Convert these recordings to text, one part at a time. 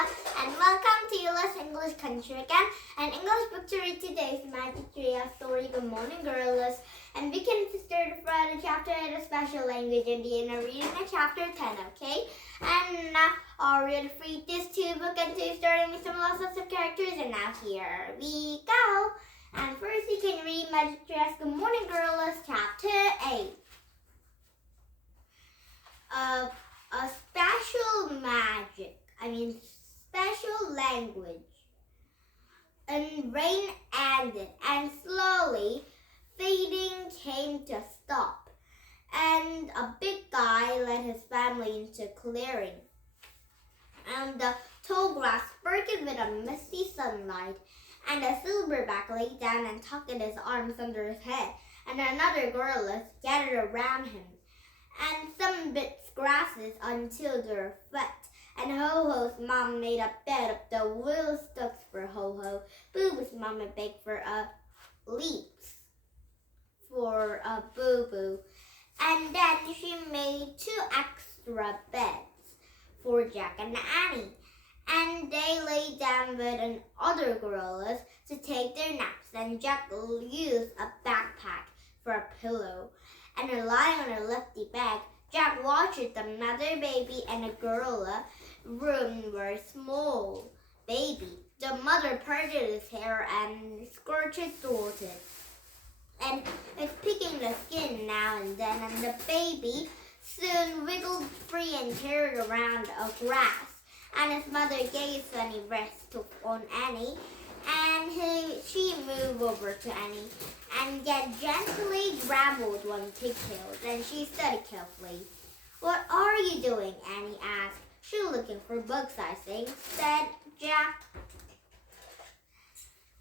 Ella, and welcome to Ella's English Country again. And English book to read today is Magic Tree Story, Good Morning Girls. And we can start from the chapter in a special language and the reading in chapter 10, okay? And now I'll read this two book and two starting with some lots of characters. And now here we go. And first you can read Magic Tree Good Morning Girls, chapter 8. A special special language. And rain ended, and slowly fading came to a stop. And a big guy led his family into a clearing. And the tall grass spurted with a misty sunlight. And a silverback lay down and tucked his arms under his head. And another girl gathered around him. And some bits grasses until they were wet. And Ho-Ho's mom made a bed of the willow stalks for Ho-Ho. Boo-Boo's mama baked for leaves for Boo-Boo. And then she made 2 extra beds for Jack and Annie. And they lay down with other gorillas to take their naps. And Jack used a backpack for a pillow. And lying on a lefty bag, Jack watched the mother baby and a gorilla room were small baby. The mother parted his hair and scorched his throat. And it's picking the skin now and then, and the baby soon wiggled free and carried around a grass. And his mother gave Sunny rest on Annie, and she moved over to Annie and gently grabbed one pigtail. Then she studied carefully. "What are you doing?" Annie asked. "She's looking for bugs, I think," said Jack.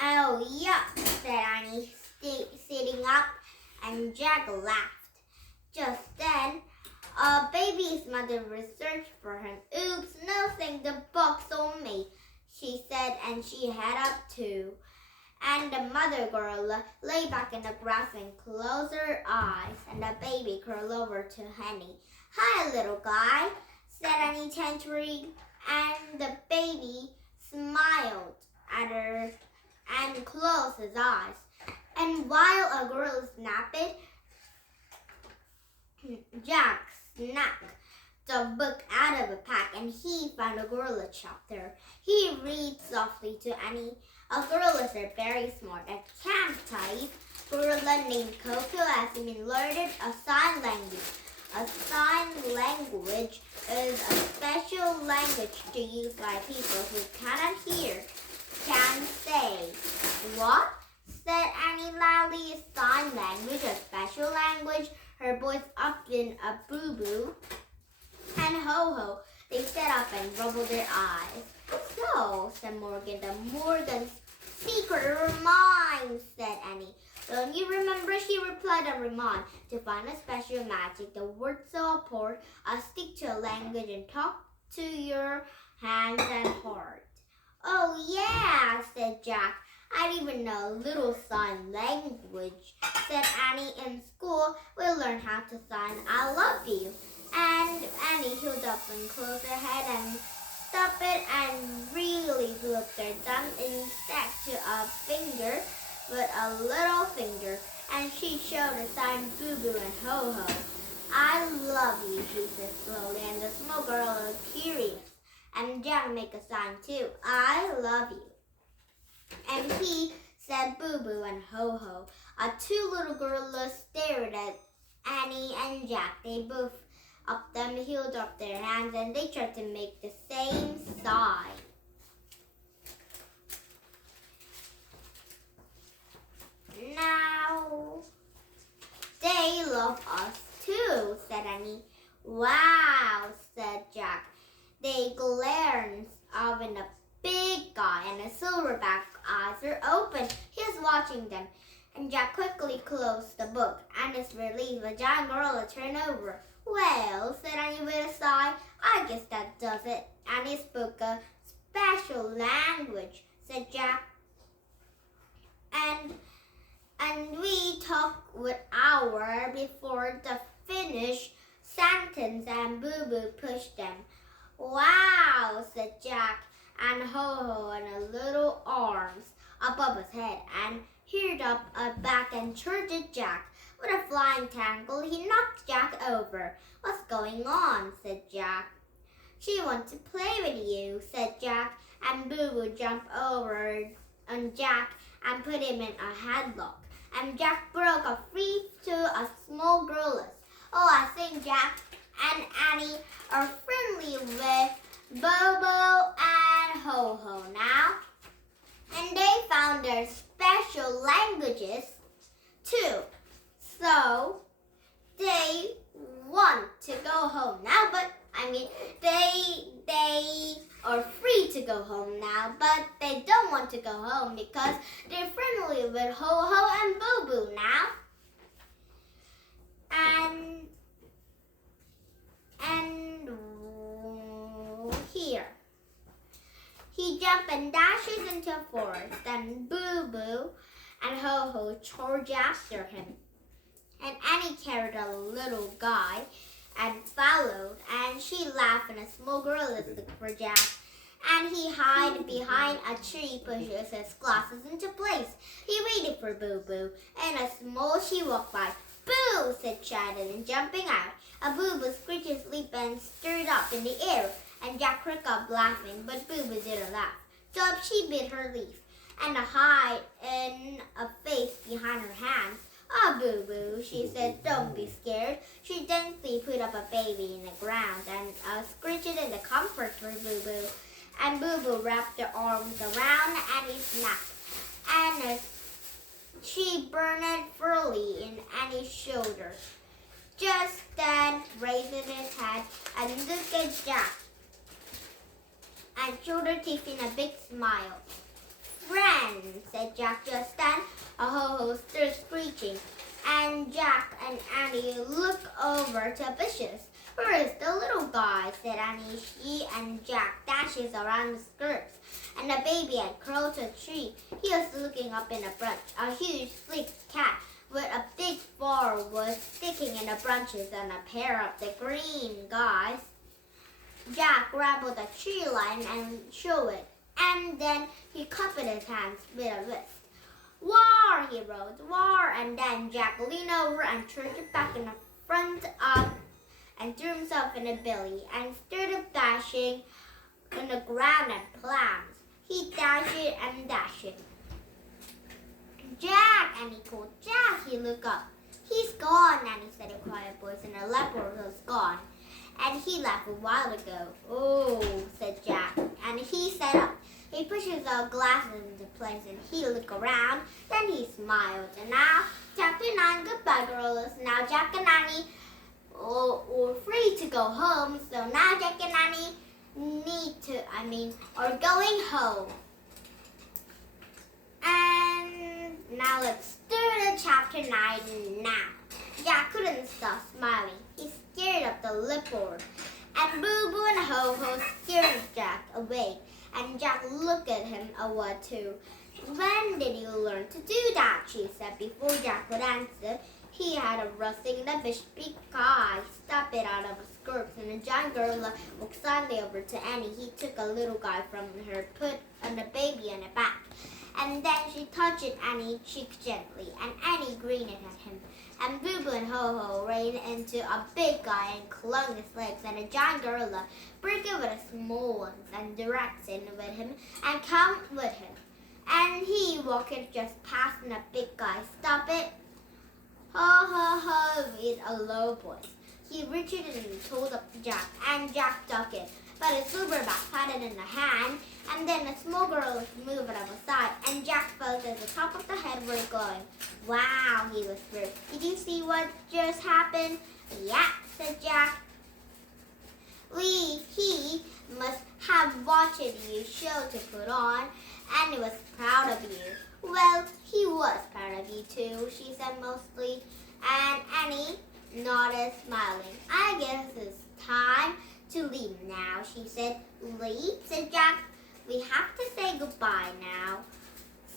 "Oh, yuck," said Annie, sitting up, and Jack laughed. Just then, baby's mother researched for him. "Oops, nothing, the bug's on me," she said, and she head up too. And the mother gorilla lay back in the grass and closed her eyes, and the baby curled over to Annie. "Hi, little guy," said Annie tenderly, and the baby smiled at her and closed his eyes. And while a gorilla napped, Jack snapped the book out of a pack, and he found a gorilla chapter. He read softly to Annie. A gorillas are very smart. A camp type gorilla named Coco has been learned a sign language. A sign language is a special language to use by people who cannot hear, can say. "What?" said Annie loudly. "A sign language, a special language." Her voice up in a Boo-Boo and Ho-Ho. They sat up and rubbed their eyes. "So," said Morgan, "the Morgan's secret rhyme," said Annie. "Don't you remember?" she replied, "a rhyme. To find a special magic, the words so apart, stick to a language and talk to your hands and heart." "Oh, yeah," said Jack. "I didn't even know a little sign language," said Annie. "In school, we learn how to sign 'I love you.'" And Annie held up and closed her head and stopped it and really flipped her thumb instead to a finger with a little finger. And she showed a sign Boo-Boo and Ho-Ho. "I love you," she said slowly, and the small girl was curious. And Jack made a sign too. "I love you." And he said Boo-Boo and Ho-Ho. 2 little gorillas stared at Annie and Jack. They both up them held up their hands, and they tried to make the same sign. "Now they love us too," said Annie. "Wow," said Jack. They glared up in a big guy, and his silverback eyes were open. He was watching them, and Jack quickly closed the book. And his relief, a giant gorilla turned over. "Well," said Annie with a sigh, "I guess that does it." "Annie spoke a special language," said Jack. And we talked with hour before the finished sentence, and Boo-Boo pushed them. "Wow," said Jack. and Ho-Ho and a little arms above his head and reared up a back and charged at Jack. With a flying tackle, he knocked Jack over. "What's going on?" said Jack. "She wants to play with you," said Jack, and Boo Boo jumped over on Jack and put him in a headlock. And Jack broke free to a small gorilla. "Oh, I think Jack and Annie are friendly with Bobo and Ho-Ho now." And they found their special languages too. So they want to go home now, but they are free to go home now, but they don't want to go home because they're friendly with Ho-Ho and Boo Boo now. And here. He jumps and dashes into a forest, and Boo Boo and Ho-Ho charge after him. And Annie carried a little guy and followed, and she laughed, and a small gorilla looked for Jack. And he hid behind a tree, pushes his glasses into place. He waited for Boo Boo, and a small she walked by. "Boo!" said Shannon, jumping out. A Boo Boo screeched, leaped, and stirred up in the air. And Jack cried up laughing, but Boo Boo didn't laugh. So she bit her leaf, and hid in a face behind her hands. "Ah, Boo Boo," she said, "don't be scared." She gently put up a baby in the ground and screeched in the comfort for Boo Boo. And Boo Boo wrapped her arms around Annie's neck, and she burned freely in Annie's shoulder. Just then, raising his head and looked at Jack, and showed her teeth in a big smile. "Friend," said Jack just then. A Ho-Ho started screeching, and Jack and Annie looked over to bushes. "Where is the little guy?" said Annie. She and Jack dashes around the skirts, and the baby had curled to a tree. He was looking up in a branch. A huge, sleek cat with a big fur was sticking in the branches, and a pair of the green guys. Jack grabbed the tree line and showed it, and then he cupped his hands with a wrist. "War!" he roared, "war!" And then Jack leaned over and turned it back in the front up and threw himself in the belly and started dashing on the ground and plants. He dashed and dashed. "Jack!" and he called. "Jack!" He looked up. "He's gone," Annie said in a quiet voice, and the leopard was gone. And he left a while ago. "Oh," said Jack, and he sat up. He pushed his glasses into place and he looked around. Then he smiled. "And now, Jack and Annie, goodbye, gorillas. Now Jack and Annie are free to go home. So now Jack and Annie are going home." And now let's start chapter 9 now. Jack couldn't stop smiling. He scared up the leopard, and Boo Boo and Ho-Ho scared Jack away. And Jack looked at him a while too. "When did you learn to do that?" she said. Before Jack could answer, he had a rustling in the bush. Big guy stuck it out of his skirts, and a giant gorilla walked silently over to Annie. He took a little guy from her, put on the baby on the back, and then she touched Annie's cheek gently, and Annie grinned at him. And Boo Boo and Ho-Ho ran into a big guy and clung his legs, and a giant gorilla broke over the small ones and directed with him and come with him. And he walked just past and a big guy. "Stop it! Ho, ho, ho," with a low voice. He reached and told up Jack, and Jack ducked it. But his silverback patted in the hand, and then a small gorilla moved out of his side, and Jack felt at the top of the head were going. "Wow," he whispered. "Did you see what just happened?" "Yeah," said Jack. He must have watched you show to put on, and he was proud of you." "Well, he was proud of you too," she said mostly, and Annie nodded, smiling. "I guess it's time to leave now," she said. "Leave?" said Jack. "We have to say goodbye now,"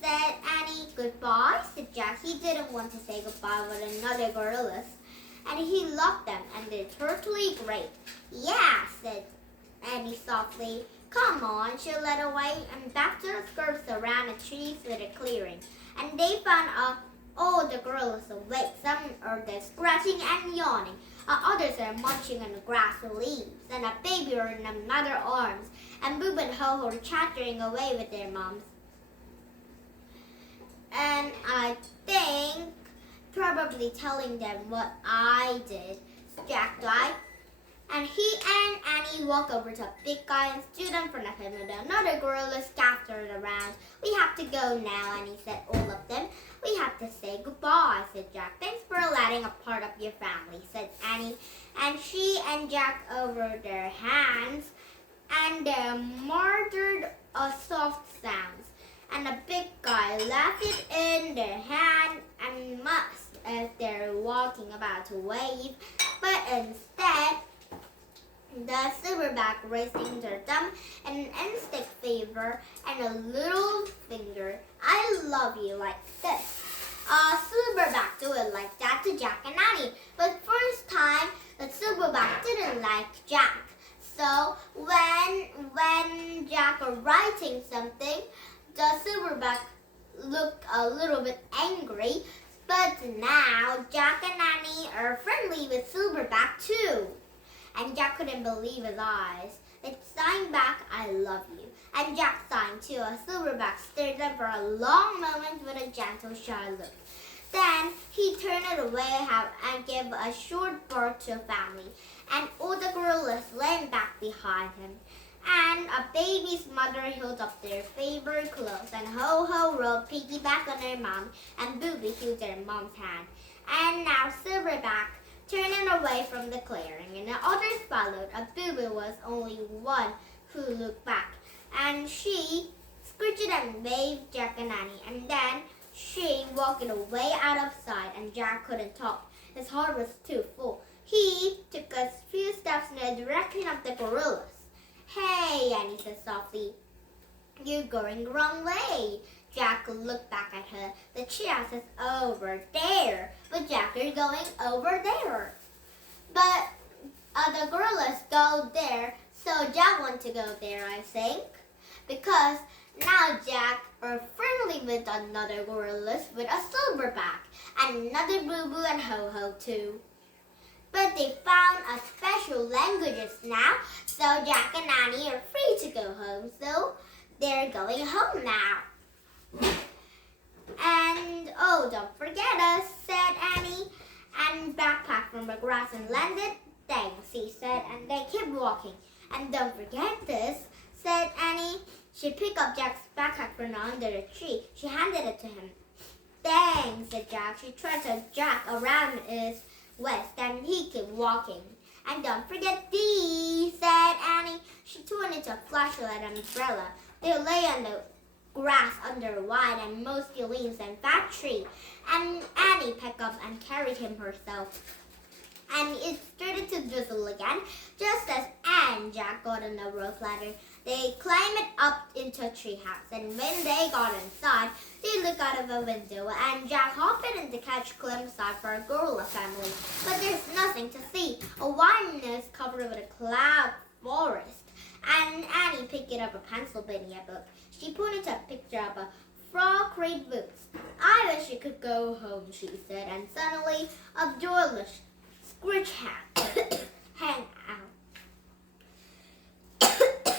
said Annie. "Goodbye?" said Jack. He didn't want to say goodbye with another gorillas, and he loved them, and they're totally great. "Yeah," said Annie softly. Come on, she led away, and back to the skirts around the trees with a clearing. And they found all the gorillas awake. Some are there scratching and yawning. Others are munching on the grass or leaves. And a baby are in their mother's arms. And Boob and Ho-Ho are chattering away with their moms. And I think probably telling them what I did. Jack died. And he and Annie walked over to a big guy and stood in front of him, and another gorilla scattered around. We have to go now, Annie said, all of them. We have to say goodbye, said Jack. Thanks for letting a part of your family, said Annie. And she and Jack over their hands, and they muttered a soft sounds. And the big guy left it in their hand and must as they're walking about to wave, but instead, the silverback raising their thumb and an instinct favor and a little finger. I love you like this. Silverback do it like that to Jack and Annie. But first time, the silverback didn't like Jack. So when Jack was writing something, the silverback looked a little bit angry. But now Jack and Annie are friendly with silverback too. And Jack couldn't believe his eyes. They signed back, I love you. And Jack signed too. A silverback stared them for a long moment with a gentle, shy look. Then he turned it away and gave a short bark to a family. And all the gorillas leaned back behind him. And a baby's mother held up their favorite clothes. And Ho-Ho rode piggyback on their mom. And Booby held their mom's hand. And now Silverback turning away from the clearing, and the others followed. A Boo-Boo was only one who looked back, and she screeched and waved Jack and Annie, and then she walked away out of sight, and Jack couldn't talk. His heart was too full. He took a few steps in the direction of the gorillas. Hey, Annie said softly, you're going the wrong way. Jack looked back at her. The treehouse is over there. But Jack, you're going over there. But the gorillas go there, so Jack wants to go there, I think. Because now Jack are friendly with another gorillas with a silverback. And another Boo-Boo and Ho-Ho too. But they found a special languages now, so Jack and Annie are free to go home. So they're going home now. And oh, don't forget us, said Annie, and backpacked from the grass and landed. Thanks, he said, and they kept walking. And don't forget this, said Annie. She picked up Jack's backpack from under the tree. She handed it to him. Thanks, said Jack. She trotted Jack around his waist, and he kept walking. And don't forget these, said Annie. She turned into a flashlight and umbrella. They lay on the grass under a wide and musky leaves and fat tree, and Annie picked up and carried him herself. And it started to drizzle again, just as Anne and Jack got on the rope ladder. They climbed up into a treehouse, and when they got inside, they looked out of a window, and Jack hopped in to catch a glimpse of our gorilla family. But there's nothing to see. A wilderness covered with a cloud forest. And Annie picked up a Pennsylvania book. She pointed to a picture of a frog red boots. I wish you could go home, she said, and suddenly a doorless screech hang out.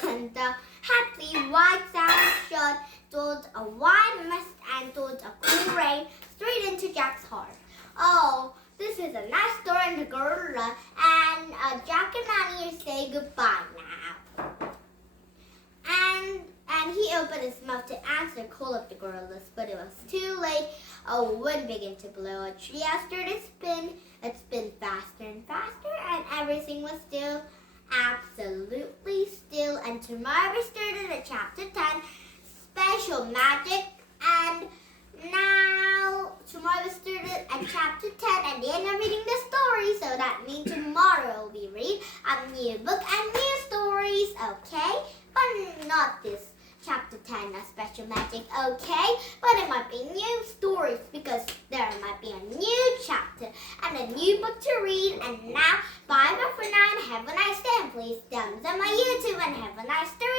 And the happy white sound shot towards a white mist and towards a cool rain straight into Jack's heart. Oh, this is a nice story in the gorilla, and Jack and Annie say goodbye now. And he opened his mouth to answer the call of the gorillas, but it was too late. A wind began to blow. A tree started to spin. It spun faster and faster, and everything was still, absolutely still. And tomorrow we started at chapter 10, Special Magic. And now, tomorrow we started at chapter 10, and then I'm reading the story. So that means tomorrow we read a new book and new stories, okay? But not this chapter 10 of Special Magic, okay? But it might be new stories because there might be a new chapter and a new book to read. And now, bye for now and have a nice day. And please thumbs up my YouTube and have a nice day.